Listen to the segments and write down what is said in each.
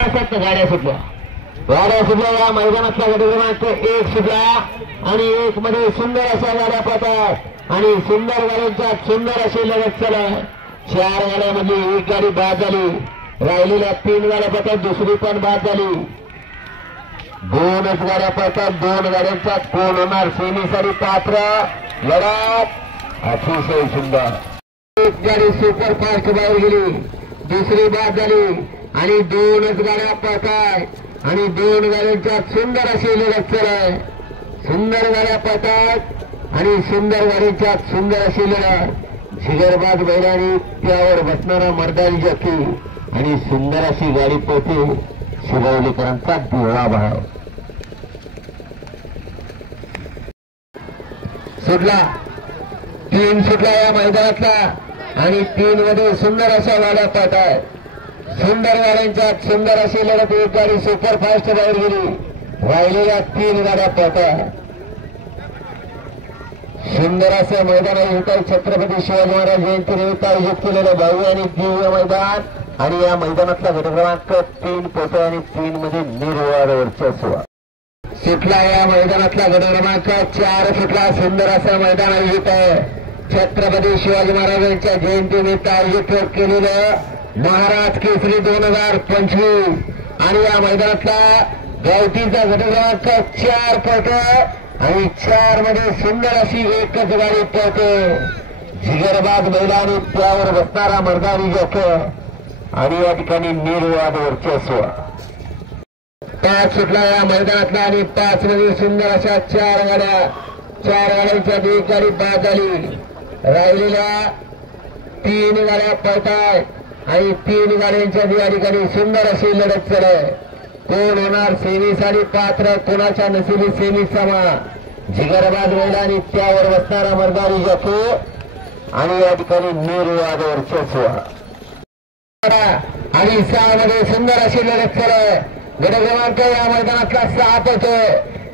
गाड्या सुटल्या या मैदानातला गट क्रमांक 1 सुटला आणि 1 मध्ये सुंदर अशा गाड्या पळतात आणि सुंदर गाड्यांच्या सुंदर अशी लढत चालू आहे. 4 गाड्यामध्ये 1 गाडी बाद झाली. राहिलेल्या 3 गाड्या पळतात, दुसरी पण बाद झाली. 2च गाड्या पळतात. 2 गाड्यांचा कोण होणार सेमीसाठी पात्र लढत अतिशय सुंदर. 1 गाडी सुपर फास्ट बाहेर गेली, दुसरी बाद झाली आणि 2च गाड्या पळतात आणि 2 गाड्यांच्या सुंदर अशी लढत चालू आहे. सुंदर गाड्या पळतात आणि सुंदर गाड्यांच्या सुंदर अशी लढत. जिगरबाज बैलांनी त्यावर बसणारा मर्दानी जॉकी आणि सुंदर अशी गाडी पळते. शिववलीकरांचा दिवळा भाव सुटला. 3 सुटला या मैदानातला आणि 3 मध्ये सुंदर अशा गाड्या पळतात. सुंदर गाड्यांच्या सुंदर अशी लढत. 1 गाडी सुपर फास्ट बाहेर गेली. राहिलेल्या 3 गाड्या पळतात. सुंदर असं मैदान आहे. छत्रपती शिवाजी महाराज जयंतीनिमित्त आयोजित केलेलं भव्य आणि दिव्य मैदान आणि या मैदानातला गट क्रमांक 3 पोटे आणि 3 मध्ये निर्वाद वर्चस्व सुटला. या मैदानातला गट क्रमांक 4 सुटला. सुंदर असं मैदान आयोजित आहे. छत्रपती शिवाजी महाराजांच्या जयंतीनिमित्त आयोजित केलेलं महाराज केसरी 2025 आणि या मैदानातला गावठीचा गट क्रमांक 4 पळतो आणि 4 मध्ये सुंदर अशी एकच गाडी पळतो. जिगरबाज बैलांनी त्यावर बसणारा मर्दानी जॉकी आणि या ठिकाणी निर्वाद वर्चस्व. 5 सुटला या मैदानातला आणि 5 मध्ये सुंदर अशा 4 गाड्या. 4 गाड्यांच्या 1 गाडी बाद झाली. राहिलेल्या 3 गाड्या पळतात आणि 3 गाड्यांच्या या ठिकाणी सुंदर अशी लढत चालू आहे. कोण होणार सेमीसाठी पात्र, कोणाच्या नशिबी सेमी समा. जिगरबाज बैलांनी त्यावर बसणारा मर्दानी जॉकी आणि या ठिकाणी निर्वाद वर्चस्व. आणि 6 मध्ये सुंदर अशी लढत चालू आहे. गट क्रमांक या मैदानातला 7 होतो.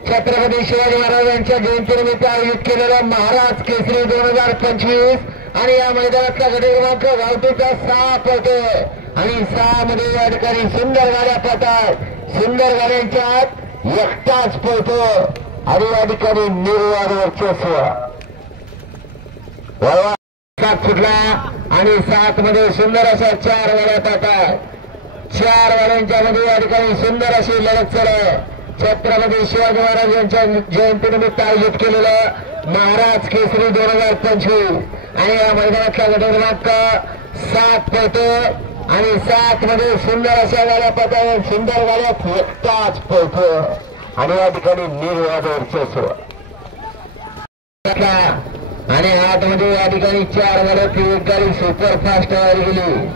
छत्रपती शिवाजी महाराजांच्या जयंतीनिमित्त आयोजित केलेलं महाराज केसरी 2025 आणि या मैदानातला गट क्रमांक गावठीचा 6 होतो आणि 6 मध्ये या ठिकाणी सुंदर गाड्या पळतात. सुंदर गाड्यांच्यात एकटाच पळतो आणि या ठिकाणी निर्वाद वर्चस्व. 7 सुटला आणि 7 मध्ये सुंदर अशा 4 गाड्या पळतात. 4 गाड्यांच्या मध्ये या ठिकाणी सुंदर अशी लढत चालू आहे. छत्रपती शिवाजी महाराज यांच्या जयंतीनिमित्त आयोजित केलेलं महाराज केसरी 2025 आणि या मैदानातला गट क्रमांक 7 पळतो आणि 7 मध्ये सुंदर अशा गाड्या पळतात. सुंदर गाड्यात एकटाच पळतो आणि या ठिकाणी निर्वाद वर्चस्व. आणि 8 मध्ये या ठिकाणी 4 गाड्यात 1 गाडी सुपर फास्ट बाहेर गेली.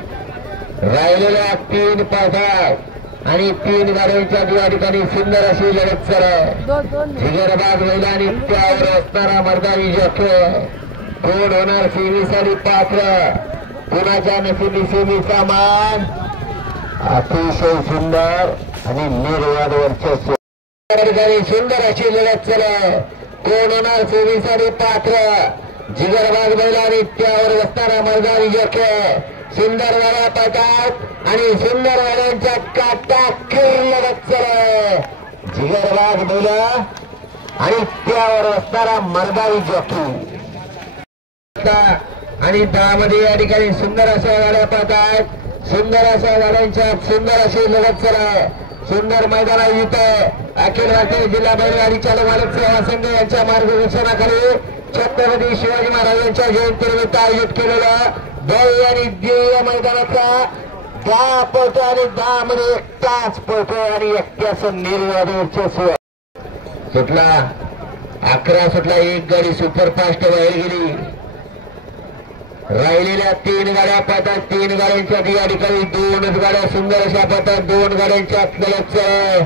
राहिलेल्या 3 पळतात आणि 3 गाड्यांच्या या ठिकाणी सुंदर अशी लढत चालू आहे. जिगरबाज बैलांनी त्यावर असणारा मर्दानी जॉकी. कोण होणार सेमीसाठी पात्र, कोणाच्या नशिबी सेमीचा मान. अतिशय सुंदर आणि निर्वाद वर्चस्व. या ठिकाणी सुंदर अशी लढत चालू आहे. कोण होणार सेमीसाठी पात्र. जिगरबाज बैलांनी त्यावर बसणारा मर्दानी जॉकी. सुंदर गाड्या पळतात आणि सुंदर गाड्यांच्या काटा लढत चालू आहे. जिगरबाज बैल आणि त्यावर असणारा मर्दानी जॉकी. आणि 10 मध्ये या ठिकाणी सुंदर अशा गाड्या पळतात. सुंदर अशा गाड्यांच्या सुंदर अशी लढत चालू आहे. सुंदर मैदान आयोजित आहे. अखिल भारतीय जिल्हा बैलगाडी चालक मालक सेवा संघ यांच्या मार्गदर्शनाखाली छत्रपती शिवाजी महाराजांच्या जयंतीनिमित्त आयोजित केलेलं भव्य आणि दिव्य मैदानाचा 10 पळतो आणि 10 मध्ये एकटाच पळतो आणि एकट्याचं निर्वाद वर्चस्व. सुटला 11 सुटला. 1 गाडी सुपरफास्ट बाहेर गेली. राहिलेल्या 3 गाड्या पळतात. 3 गाड्यांच्या या ठिकाणी 2च गाड्या सुंदर अशा पळतात. 2 गाड्यांच्या लढत चालू.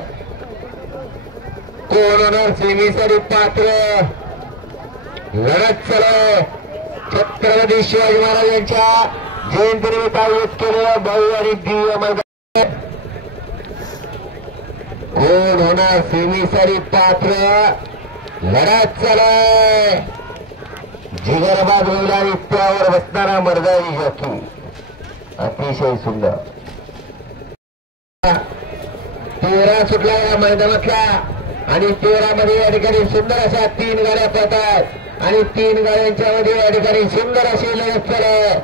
कोण होणार सेमीसाठी पात्र. लढत चालू. छत्रपती शिवाजी महाराजांच्या जयंतीनिमित्त आयोजित केलेलं भव्य आणि दिव्य मैदान. कोण होणार सेमीसाठी पात्र. लढत चालू. जिगरबाज बैलांनी त्यावर बसणारा मर्दानी जॉकी. अतिशय सुंदर. 13 सुटला या मैदानातला आणि 13 मध्ये या ठिकाणी सुंदर अशा 3 गाड्या पळतात आणि 3 गाड्यांच्या मध्ये या ठिकाणी सुंदर अशी लढत चालू.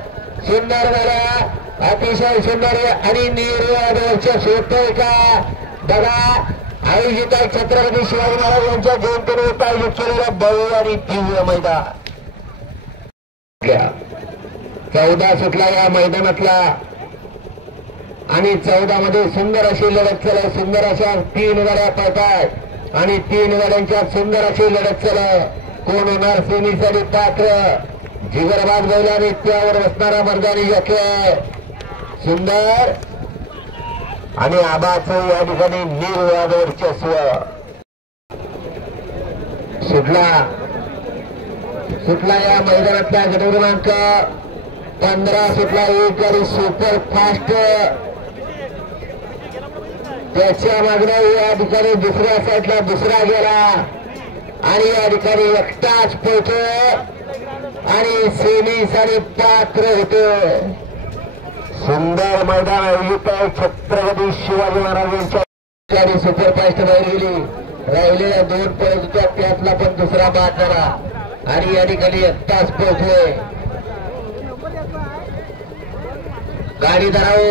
सुंदर गाड्या अतिशय सुंदर आणि निर्वादवरच्या सोडतोय का बघा. आयोजित आहे छत्रपती शिवाजी महाराज यांच्या जयंतीनिमित्त आयोजित केलेलं भव्य आणि दिव्य मैदान. 14 सुटला या मैदानातला आणि 14 मध्ये सुंदर अशी लढत चालू. सुंदर अशा 3 गाड्या पळतात आणि 3 गाड्यांच्या सुंदर अशी लढत चालू. कोण होणार सेमीसाठी पात्र. जिगरबाज बैलाने त्यावर बसणारा मर्दानी जॉकी सुंदर आणि आबाचं या ठिकाणी निर्वाद वर्चस्व. सुटला या मैदानातला गट क्रमांक 15 सुटला. एक गाडी सुपर फास्ट त्याच्या मागण्या या ठिकाणी दुसऱ्या साईडला दुसरा गेला आणि या ठिकाणी एकटाच पोहोचतो आणि सेमीसाठी पात्र होतो. सुंदर मैदान आयोजित आहे छत्रपती शिवाजी महाराज यांच्या गाडी सुपरफास्ट बाहेर गेली. राहिलेल्या 2 पळत होत्या त्यातला पण दुसरा बाद झाला आणि या ठिकाणी एकटाच पोहोचतोय. गाडी धराव.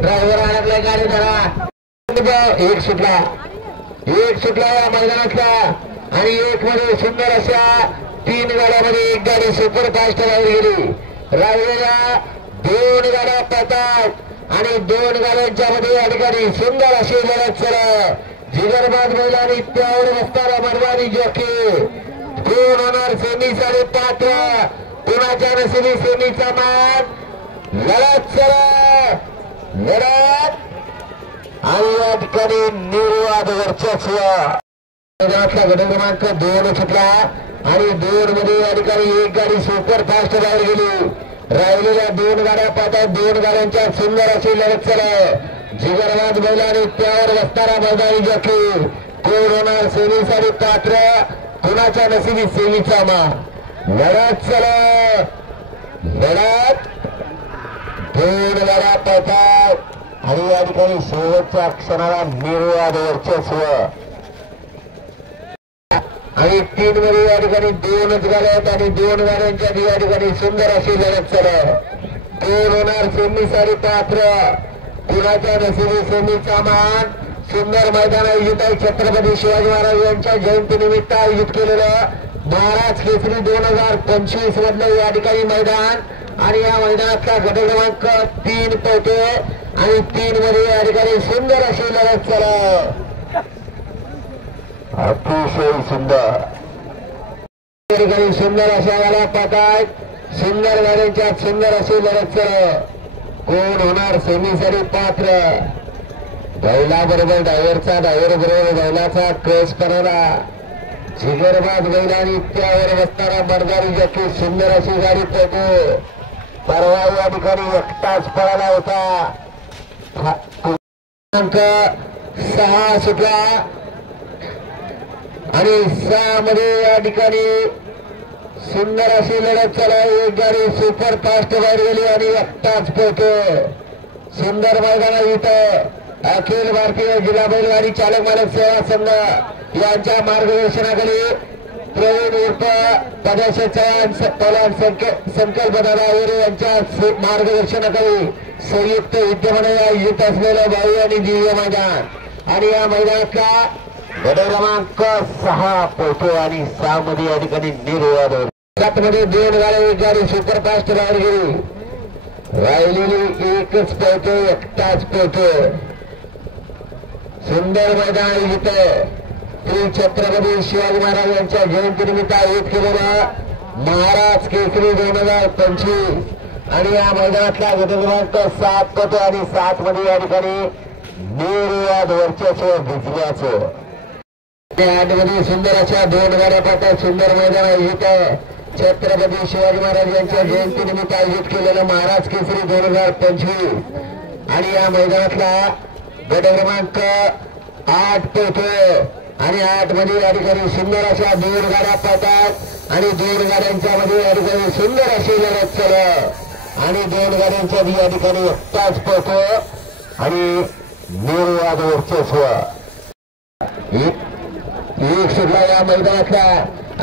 ड्रायव्हर अडकलाय. गाडी धरा. एक सुटला या मैदानातला आणि 1 मध्ये सुंदर अशा 3 गाड्यामध्ये एक गाडी सुपरफास्ट बाहेर गेली. राहिलेल्या 2 गाड्या पळतात आणि 2 गाड्यांच्या मध्ये या ठिकाणी सुंदर अशी लढत चालू. जिगरबाज बैलांनी त्यावर बसणारा मर्दानी जॉकी. कोण होणार सेमीसाठी पात्र. कुणाच्या नशिबी सेमीचा मान. लढत चालू. लढत आणि या ठिकाणी निर्वाद वर्चस्व. गट क्रमांक 2 सुटला आणि 2 मध्ये या ठिकाणी एक गाडी सुपरफास्ट बाहेर गेली. राहिलेल्या 2 गाड्या पाहतात. 2 गाड्यांच्या सुंदर अशी लढत चालू. जिगरबाज बैलाने त्यावर बसणारा मैदानी जॉकी. कोण होणार सेमीसाठी पात्र. कुणाच्या नशिबी सेमीचा मान. लढत चालू. लढत 2 गाड्या पाहतात आणि या ठिकाणी शेवटच्या क्षणाला निर्वाद वर्चस्व आणि 3 मध्ये या ठिकाणी 2च गाड्या आहेत आणि 2 गाड्यांच्या या ठिकाणी सुंदर अशी लढत चालू. कोण होणार सेमीसाठी पात्र. कुणाच्या नशिबी सेमीचा मान. सुंदर मैदान आयोजित आहे छत्रपती शिवाजी महाराज यांच्या जयंतीनिमित्त आयोजित केलेलं महाराज केसरी 2025 मधलं या ठिकाणी मैदान आणि या मैदानातला गट क्रमांक 3 पळतो आणि 3 मध्ये या ठिकाणी सुंदर अशी लढत चालू. अतिशय सुंदर या ठिकाणी सुंदर अशा गाड्या पाहतायत. सुंदर गाड्यांच्या सुंदर अशी लढत चालू. कोण होणार सेमीसाठी पात्र. बैलाबरोबर ड्रायव्हरचा ड्रायव्हर बरोबर बैलाचा क्रेस करणारा जिगरबाज बैलांनी त्यावर बसणारा मर्दानी जॉकी. सुंदर अशी गाडी पळतो. परवा या ठिकाणी एकटाच पळाला होता. क्रमांक 6 सुटला आणि 6 मध्ये या ठिकाणी सुंदर अशी लढत चालू. एक गाडी सुपरफास्ट बाहेर गेली आणि एकटाच पोहोचतो. सुंदर मैदान इथं अखिल भारतीय जिल्हा बैलगाडी चालक मालक सेवा संघ यांच्या मार्गदर्शनाखाली प्रवीण उर्फ पदाशे चव्हाण संकल्प दादा यांच्या मार्गदर्शनाखाली संयुक्त विद्यमाने आयोजित असलेलं भव्य आणि दिव्य मैदान आणि या मैदानातला गट क्रमांक 6 पोहतो आणि 6 मध्ये या ठिकाणी निर्वाद. 7 मध्ये 2 गाड्या एक गाडी सुपरफास्ट बाहेर गेली. राहिलेली एकच पोहतो. एकटाच पोहतो. सुंदर मैदान आयोजित श्री छत्रपती शिवाजी महाराज यांच्या जयंतीनिमित्त आयोजित केलेला महाराज केसरी 2025 आणि या मैदानातला गट क्रमांक 7 पळतो आणि 7 मध्ये या ठिकाणी निर्वाद वर्चस्व भिजल्याचं. 8 मध्ये सुंदर अशा 2 गाड्या पाहतात. सुंदर मैदान आयोजित छत्रपती शिवाजी महाराज यांच्या जयंतीनिमित्त आयोजित केलेलं महाराज केसरी 2025 आणि या मैदानातला गट क्रमांक 8 पळतो आणि 8 मध्ये या ठिकाणी सुंदर अशा 2 गाड्या पाहतात आणि 2 गाड्यांच्या मध्ये या ठिकाणी सुंदर अशी लढत चालू आणि 2 गाड्यांच्या या ठिकाणी एकटाच पळतो आणि निर्वाद वर्चस्व. एक सुटला या मैदानातला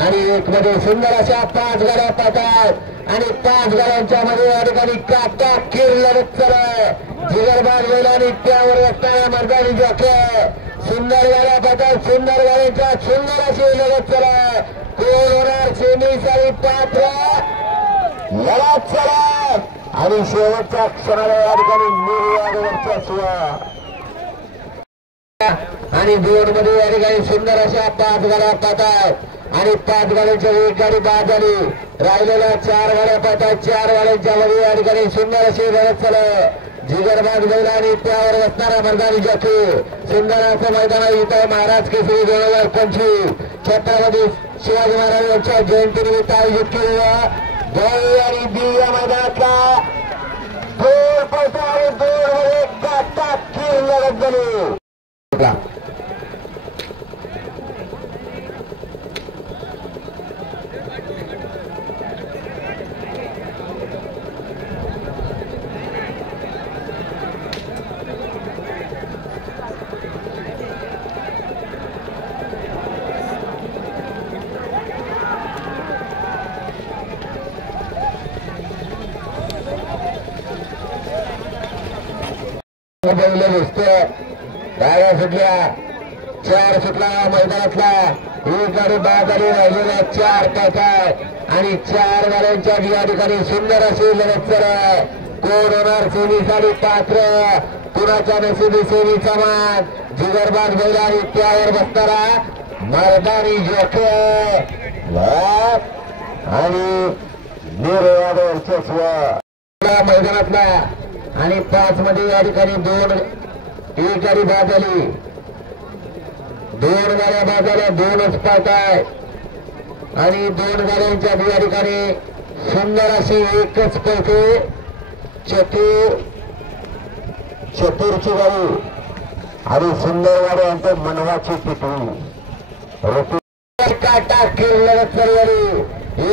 आणि एक मध्ये सुंदर अशा 5 गाड्या पाहतात आणि 5 गाड्यांच्या मध्ये या ठिकाणी काटा किर लढत चालू. जिगरबाज बैल आणि त्यावर असणाऱ्या मर्दानी जॉकी सुंदर गाड्या पाहतात. सुंदर गाड्यांच्या सुंदर अशी लढत चालू. कोण होणार सेमी सारी पात्र लढत चालू आणि शेवटच्या क्षणाला या ठिकाणी निर्वाद वर्चस्व आणि 2 मध्ये या ठिकाणी सुंदर अशा 5 गाड्या पाहतात आणि 5 गाड्यांच्या एक गाडी बाद झाली. राहिलेल्या 4 गाड्या पाहतात. 4 गाड्यांच्या मध्ये या ठिकाणी सुंदर अशी लढत चालू. जिगरबाज बैल आणि त्यावर बसणारा मर्दानी जॉकी सुंदर असं मैदान इथं महाराज केसरी 2025 छत्रपती शिवाजी महाराज यांच्या जयंतीनिमित्त आयोजित केलेलं भव्य आणि दिव्य मैदानातला 2 पलटा आणि 2 मध्ये काटा किर लढत झाली. गाड्या सुटल्या. 4 सुटला मैदानातला एक गाडी बाद झाली. राहिलेल्या 4 पाहतात आणि 4 गाड्यांच्या या ठिकाणी सुंदर अशी लढत चालू. कोण होणार सेमी साडी पात्र कुणाच्या नशिबी सेमीचा मान. जिगरबाज बैल आणि त्यावर बसणारा मर्दानी जॉकी आणि निर्वाद वर्चस्व मैदानातला आणि 5 मध्ये या ठिकाणी 2 एक गाडी बाद झाली. 2 गाड्या बाद झाल्या. 2च पाहताय आणि 2 गाड्यांच्या या ठिकाणी सुंदर अशी एकच पळते चतुरची गाडी आणि सुंदर गाड्यांचं मनवाची पिटवी काटा किर लढत चालली.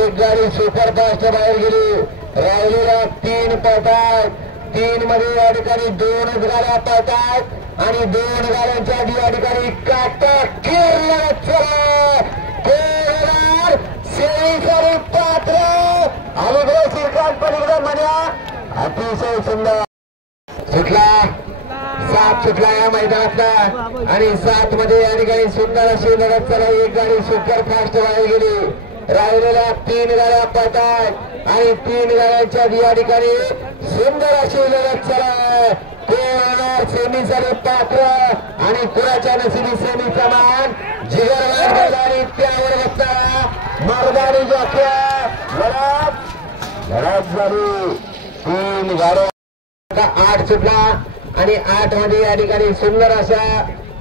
एक गाडी सुपरफास्ट बाहेर गेली. राहिलेल्या 3 पाहतात. 3 मध्ये या ठिकाणी 2च गाड्या पाहतात आणि 2 गाड्यांच्या या ठिकाणी काटा किर लढत चालू. पात्र अलीकडे श्रीकांत पलीकडे मन्या अतिशय सुंदर सुटला. 7 सुटला या मैदानातला आणि 7 मध्ये या ठिकाणी सुंदर अशी लढत चालू. एक गाडी सुपरफास्ट बाहेर गेली. राहिलेल्या 3 गाड्या पाहतात आणि 3 गाड्यांच्या या ठिकाणी सुंदर अशी लढत चालू. कोण सेमी सारे पात्र आणि कुणाच्या नशिबी सेमीचा मान. जिगरबाज बैल आणि त्यावर बसणारा मर्दानी जॉकी लढत झाली. 3 गाड्या 8 सुटला आणि 8 मध्ये या ठिकाणी सुंदर अशा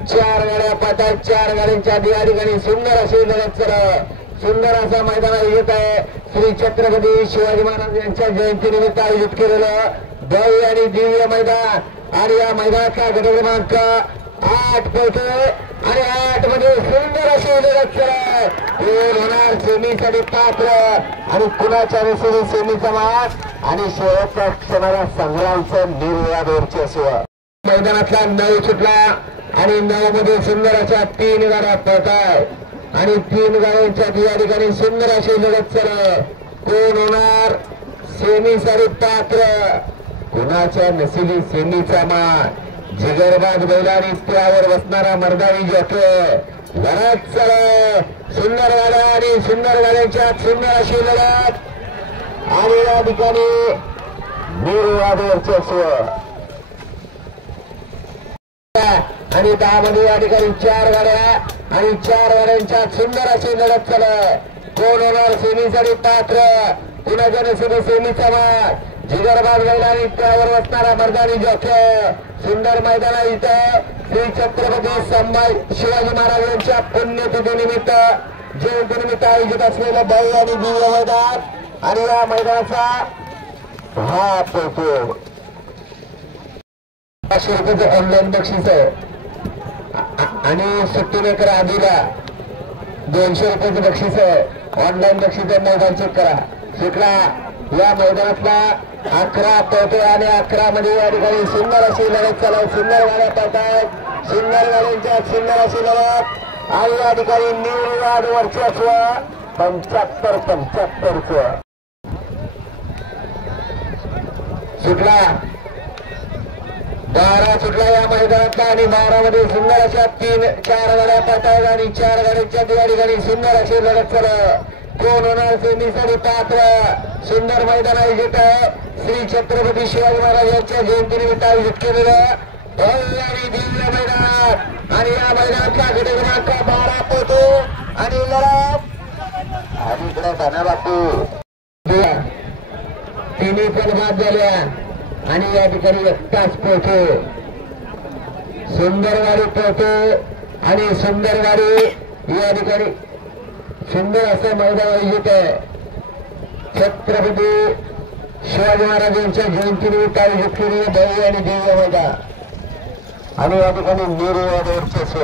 4 गाड्या पाहतात. 4 गाड्यांच्या या ठिकाणी सुंदर अशी लढत चालू. सुंदर असा मैदानात येत आहे. श्री छत्रपती शिवाजी महाराज यांच्या जयंतीनिमित्त आयोजित केलेलं भव्य आणि दिव्य मैदान आणि या मैदानाचा गट क्रमांक 8 पैकी आणि 8 मध्ये सुंदर अशी लढत चालू. कोण होणार सेमीसाठी पात्र आणि कुणाच्या नशिबी सेमीचा मान आणि शेवटच्या क्षणाला संग्रामचं निर्वाद वर्चस्व. मैदानातला 9 सुटला आणि 9 मध्ये सुंदर अशा 3 गाड्या पळतात आणि 3 गाड्यांच्या या ठिकाणी सुंदर अशी लढत चालू. कोण होणार सेमीसाठी पात्र कुणाच्या नशिबी सेमीचा मान. जिगरबाज बैल आणि त्यावर बसणारा मर्दानी जॉकी लढत चालू. सुंदर गाड्या आणि सुंदर गाड्यांच्या सुंदर अशी लढत आणि या ठिकाणी निर्वाद वर्चस्व आणि 10 मध्ये या ठिकाणी 4 गाड्या आणि 4 गाड्यांच्या सुंदर अशी लढत चालू. कोण होणार सेमीसाठी पात्र कुणाच्या नशिबी सेमीचा मान. जिगरबाज बैल आणि त्यावर बसणारा मर्दानी जॉकी सुंदर मैदाना इथं श्री छत्रपती शिवाजी महाराज यांच्या पुण्यतिथीनिमित्त जयंतीनिमित्त आयोजित असलेलं भव्य आणि दिव्य मैदान आणि या मैदानाचा हा फोटो 500 रुपयाचं ऑनलाईन बक्षीस आहे आणि सुट्टीमेकर आधीला 200 रुपयाचं बक्षीस आहे. ऑनलाईन बक्षीस आहे. मैदान चेक करा. सुटला या मैदानातला 11 पळतोय आणि 11 मध्ये या ठिकाणी सुंदर अशी लढत चालू. सुंदर गाड्या पळतायत. सुंदर गाड्यांच्या सुंदर अशी लढत आणि या ठिकाणी निर्वाद वर्चस्व 75-75 सुटला. 12 सुटला या मैदानातला आणि 12 मध्ये सुंदर अशा 3-4 गाड्या पळतायत आणि 4 गाड्यांच्या या ठिकाणी सुंदर अशी लढत चालू. कोण होणार सेमीसाठी पात्र. सुंदर मैदान आयोजित आहे श्री छत्रपती शिवाजी महाराज यांच्या जयंतीनिमित्त आयोजित केलेलं भव्य आणि दिव्य मैदान आणि या मैदानातला गट क्रमांक 12 पोहतो आणि लढत आणि इकडे धना बापू तिन्ही पण बाद झाल्या आणि या ठिकाणी एकटाच पोहतो. सुंदर गाडी पोहतो आणि सुंदर गाडी या ठिकाणी सुंदर असं मैदान आयोजित आहे छत्रपती शिवाजी महाराजांच्या जयंतीनिमित्त आयोजित केलेले भव्य आणि दिव्य मैदान आणि या ठिकाणी निर्वाद वर्चस्व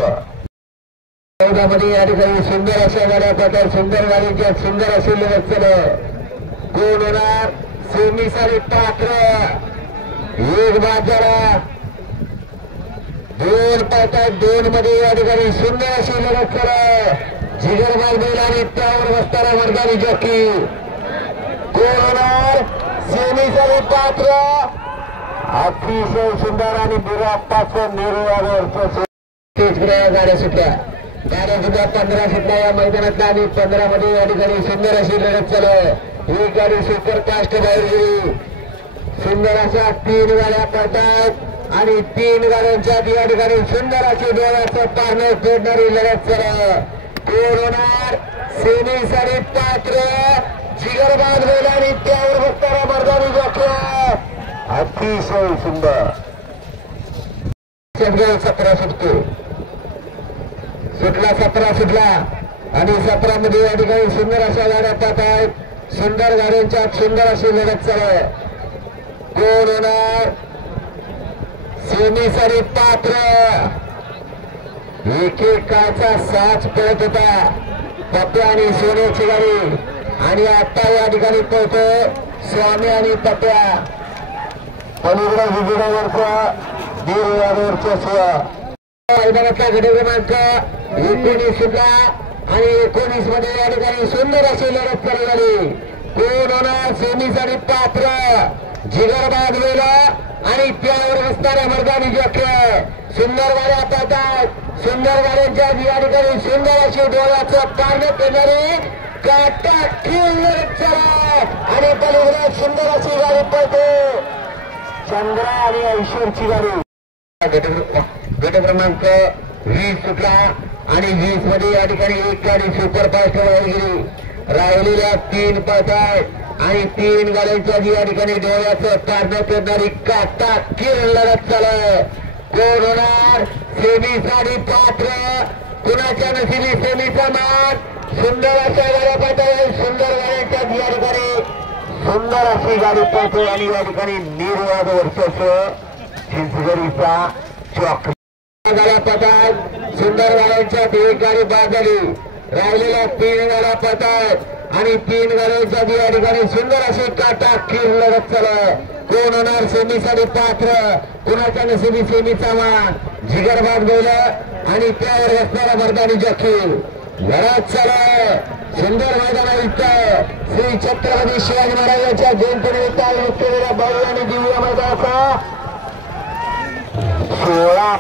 मैदानामध्ये या ठिकाणी सुंदर अशा गाड्या पळतात. सुंदर गाडीच्या सुंदर असे लढत चालू. कोण होणार सेमीसाठी पात्र. एक बाद झाला. 2 पळतात. 2 मध्ये या ठिकाणी सुंदर अशी लढत चालू. जिगरबाज बैल आणि त्यावर बसताना मर्दानी जॉकी. कोण होणार सेमीसाठी पात्र. अतिशय सुंदर आणि बिरापाचं निर्वाद वर्चस्व. गाड्या सुटल्या. गाड्या सुद्धा 15 सुटल्या या मैदानातल्या आणि 15 मध्ये या ठिकाणी सुंदर अशी लढत चालू. ही गाडी सुपरफास्ट बाहेर गेली. सुंदर अशा 3 गाड्या पळतात आणि 3 गाड्यांच्या या ठिकाणी सुंदर अशी डोळ्याचं पारणं फेडणारी लढत चालू. कोण होणार सेमीसाठी पात्र. जिगरबाज बैल आणि त्यावर बसताना मर्दानी जॉकी. अतिशय सुंदर. 17 सुटतो. सुटला 17 सुटला आणि 17 मध्ये या ठिकाणी सुंदर अशा गाड्या पळतायत. सुंदर गाड्यांच्या सुंदर अशी लढत चालू. कोण होणार सेमीसाठी पात्र. एकेकाचा साथ पळत होता पप्या आणि सोन्याची गाडी आणि आता या ठिकाणी पळतो स्वामी आणि पप्या. पलीकडे विजयावरचा निर्वादवरचा मैदानातला गट क्रमांक 19 सुटला आणि 19 मध्ये या ठिकाणी सुंदर अशी लढत चालू झाली. कोण होणार सेमीसाठी पात्र. जिगरबाज बैल आणि त्यावर बसणाऱ्या मर्दानी जॉकी. सुंदर गाड्या पळतात. सुंदर गाड्यांच्या या ठिकाणी सुंदर अशी डोळ्याचं पारणं पेरणारी काटा लढत आणि पलीकडे सुंदर अशी गाडी पळते चंद्रा आणि ऐश्वरची गाडी. गट क्रमांक 20 सुटला आणि 20 मध्ये या ठिकाणी एक गाडी सुपरफास्ट बाहेर गेली. राहिलेल्या 3 पळतात आणि 3 गाड्यांच्या या ठिकाणी डोळ्याचं पारणं पेरणारी काटा लढत चालू. कोण होणार सेमीसाठी पात्र. कुणाच्या नशिबी सेमीचा मान. सुंदर अशा गाड्या पळतात. सुंदर गाड्यांच्या या ठिकाणी सुंदर अशी गाडी पळते आणि या ठिकाणी निर्वाद वर्चस्व चिंचगडीचा चॉक. गाड्या पळतात. सुंदर गाड्यांच्या एक गाडी बाद झाली. राहिलेल्या 3 गाड्या पळतात आणि 3 गाड्यांच्या या ठिकाणी सुंदर अशी काटा लढत चालू. कोण होणार सेमीसाठी पात्र. कुणाच्या नशिबी सेमीचा मान. जिगरबाज बैल आणि त्यावर बसणारा मर्दानी जॉकी. लढत चालू. सुंदर मैदान आयोजित श्री छत्रपती शिवाजी महाराजांच्या जयंतीनिमित्त आयोजित केलेल्या भव्य आणि दिव्य मैदानाचा 16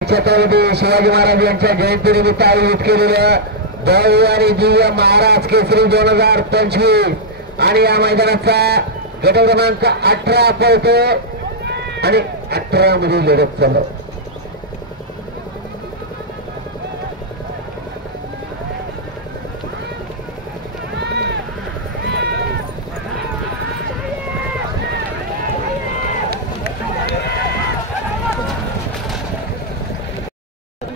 छत्रपती शिवाजी महाराज यांच्या जयंतीनिमित्त आयोजित केलेलं भव्य आणि दिव्य महाराज केसरी 2025 आणि या मैदानाचा गट क्रमांक 18 पळतो आणि 18 मध्ये लढत चालू.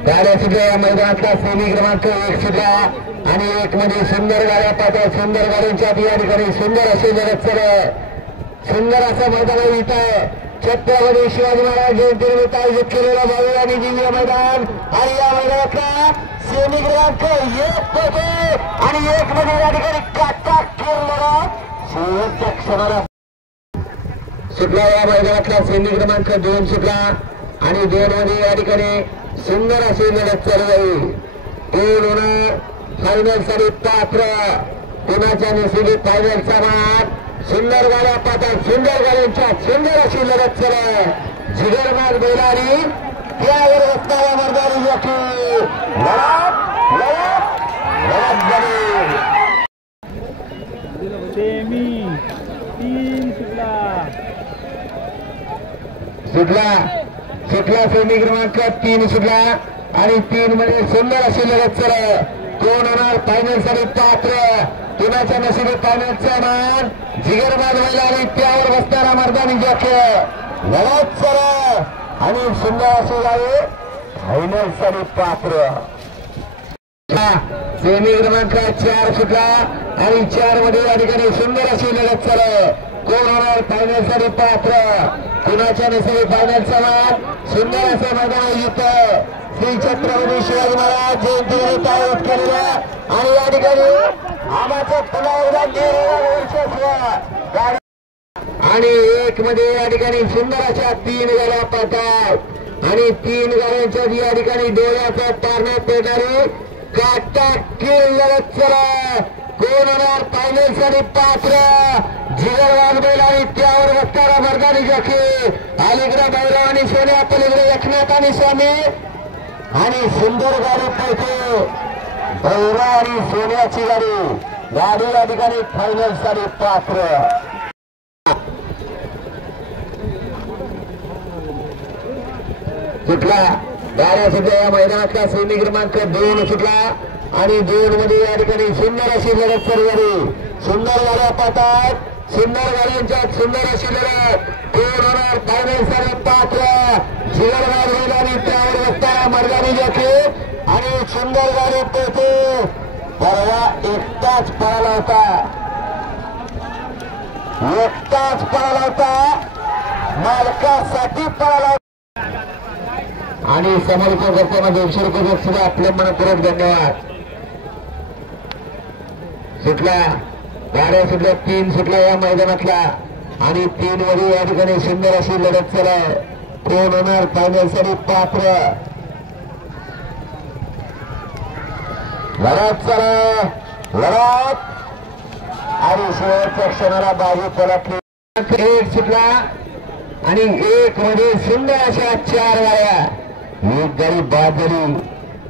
गाड्या सुद्धा या मैदानातला सेमी क्रमांक 1 सुद्धा आणि 1 मध्ये सुंदर गाड्या पाहतात. सुंदर गाड्यांच्या या ठिकाणी सुंदर असे लढत चालू. सुंदर असं मैदान आयोजित आहे छत्रपती शिवाजी महाराज जयंतीनिमित्त आयोजित केलेलं भव्य आणि दिव्य मैदान आणि या मैदानातला सेमी क्रमांक 1 आणि 1 मध्ये या ठिकाणी काटा लढत शेवटच्या क्षणाला सुटला या मैदानातला सेमी क्रमांक 2 सुटला आणि 2 मध्ये या ठिकाणी सुंदर अशी लढत चालू आहे. कोण होणार फायनल साठी पात्र, कोणाच्या नशिबी फायनलचा मान. सुंदर गाड्या पाहतात, सुंदर गाड्यांच्या सुंदर अशी लढत चालू आहे. जिगरबाज बैलारी त्यावर असणाऱ्या मर्दानी जोखी लढत झाली. सेमी 3 सुटला सेमी क्रमांक 3 सुटला आणि 3 मध्ये सुंदर अशी लढत चालू आहे. कोण होणार फायनल साठी पात्र, कुणाच्या नशिबी फायनलचा मान. जिगरबाज बैलारी त्यावर बसणारा मर्दानी जोखी लढत चालू आणि सुंदर अशी गाडी फायनल साठी पात्र. सेमी क्रमांक 4 सुटला आणि 4 मध्ये या ठिकाणी सुंदर अशी लढत चालू. कोण होणार फायनल साठी पात्र, कुणाच्या नसेल फायनलचा मान. सुंदर असे मैदान इथं श्री छत्रपती शिवाजी महाराज जयंतीनिमित्त आयोजित केलेल्या आणि या ठिकाणी आमाचं पुन्हा एकदा गाडी आणि 1 मध्ये या ठिकाणी सुंदर अशा 3 गाड्या पाहतात आणि 3 गाड्यांच्या या ठिकाणी डोळ्याचा पारण्यात पेटणारी काटा किल लढत चला. कोण होणार फायनल साठी पात्र, जिगरबाज बैल आणि त्यावर बसणारा मर्दानी जोखी. अलीकडे भैरव आणि सोन्या, पलीकडे एकनाथ आणि स्वामी आणि सुंदर गाडी पळते भैरव आणि सोन्याची गाडी या ठिकाणी फायनल साठी पात्र. सुटला गाड्या सुद्धा या मैदानातला सेमी क्रमांक 2 सुटला आणि 2 मध्ये या ठिकाणी सुंदर अशी लढत चालू झाली. सुंदर गाड्या पाहतात, सुंदर गाड्यांच्या सुंदर अशी लढत. कोण होणार फायनल साठी पात्र, जिगरबाज बैल आणि त्यावर बसणारा मर्दानी जोखी आणि सुंदर गाडी पळते. परवा एकटाच पळाला होता, मालकासाठी पळाला आणि समोरच्या करताना 200 रुपये सुद्धा आपल्या मनपूर्वक धन्यवाद. सुटला गाड्या सुटल्या 3 सुटला या मैदानातला आणि 3 मध्ये या ठिकाणी सुंदर अशी लढत चालू आहे. कोण होणार फायनल साठी पात्र, लढत चालू लढत आणि शेवटच्या क्षणाला बाजू पलटली. 1 सुटला आणि 1 मध्ये सुंदर अशा 4 गाड्या. 1 गाडी बाद झाली,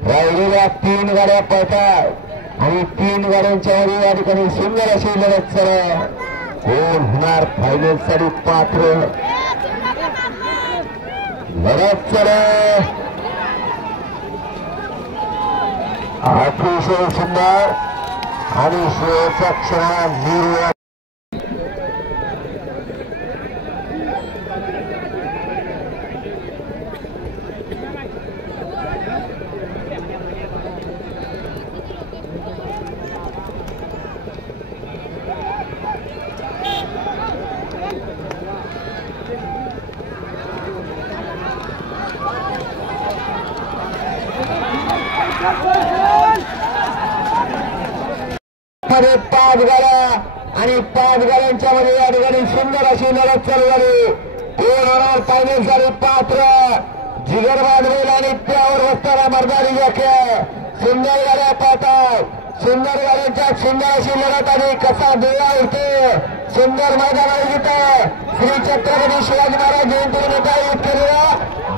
राहिलेल्या 3 गाड्या पळतात आणि 3 गाड्यांच्या मध्ये या ठिकाणी सुंदर अशी लढत चालू. कोण होणार फायनल साठी पात्र, लढत चालू अतिशय सुंदर आणि शेवटच्या क्षणाला निर्णय. मध्ये 5 गाड्या आणि 5 गाड्यांच्या मध्ये या ठिकाणी सुंदर अशी लढत चालू झाली. कोण होणार फायनल साठी पात्र, जिगरबाज बैल आणि त्यावर बसणारा मर्दानी जोखी. सुंदर गाड्या पाहतात, सुंदर गाड्यांच्या सुंदर अशी लढत आणि कसा डोळा उठते. सुंदर मैदान आयोजित श्री छत्रपती शिवाजी महाराज जयंतीनिमित्त आयोजित केलेला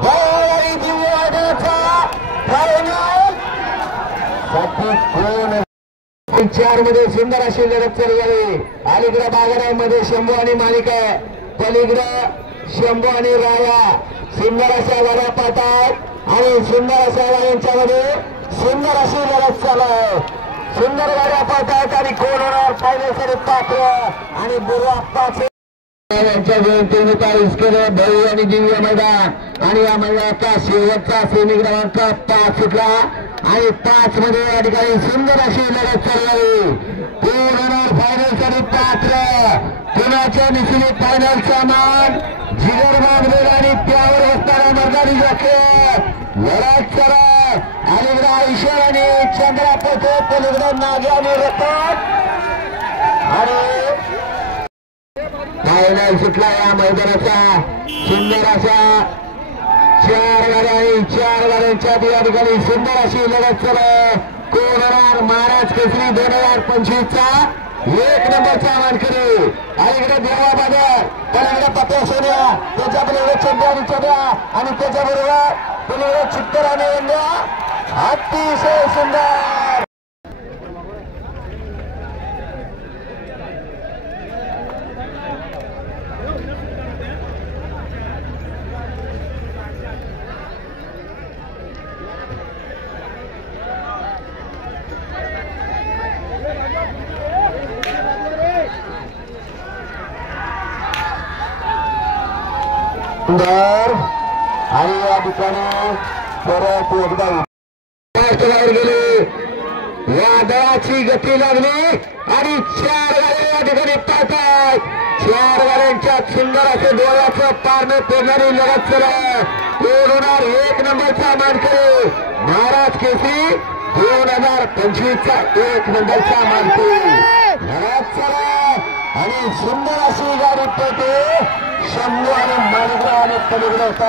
भव्य दिव्य मैदानाचा फायनल साठी कोण 4 मध्ये सुंदर अशी लढत चालू झाली. अलीकडे बागडामध्ये शंभू आणि मालिका, पलीकडे शंभू आणि राया. सुंदर अशा गाड्या पाहतात आणि सुंदर अशा गाड्यांच्या मध्ये सुंदर अशी लढत चालू आहे. सुंदर गाड्या पाहतात आणि कोण होणार फायनल साठी पात्र आणि बुरवाप्पा यांच्या जयंतीनिमित्त आयोजित केलं भव्य आणि दिव्य मैदान आणि या मैदानाचा शेवटचा सेमी क्रमांक 5 सुटला आणि 5 मध्ये या ठिकाणी सुंदर अशी लढत चालू झाली. कोण होणार फायनल साठी पात्र, कुणाच्या निशिनी फायनलचा मान. जिगरबाज बैल आणि त्यावर बसणारा मर्दानी जोखी लढत चालू. अलीकडे ईश्वर आणि चंद्रापूरचे, पलीकडे नागे आणि रतन आणि फायनल सुटला या मैदानाचा सुंदर अशा 4 गाड्या आणि 4 गाड्यांच्या या ठिकाणी सुंदर अशी लढत चालू. कोण होणार महाराज केसरी 2025 चा 1 नंबरचा मानकरी. अलीकडे देवा बाजार, पलीकडे पत्या सोन्या, त्याच्या पलीकडे चंद्या आणि चंद्या आणि त्याच्याबरोबर पलीकडे चित्तर आणि इंडिया. अतिशय सुंदर आणि या ठिकाणी परत एकदा बाहेर गेले. वादळाची गती लागली आणि 4 गाड्या या ठिकाणी पळतात. 4 गाड्यांच्या सुंदर असे डोळ्याचं पारणं पेरणारी लढत चला. कोण होणार 1 नंबरचा मानकरी? महाराज केसरी 2025 चा 1 नंबरचा मानकरी लढत चला. आणि सुंदर अशी गाडी पळते. शंभू आणि मालिका आणि पलीकडे होता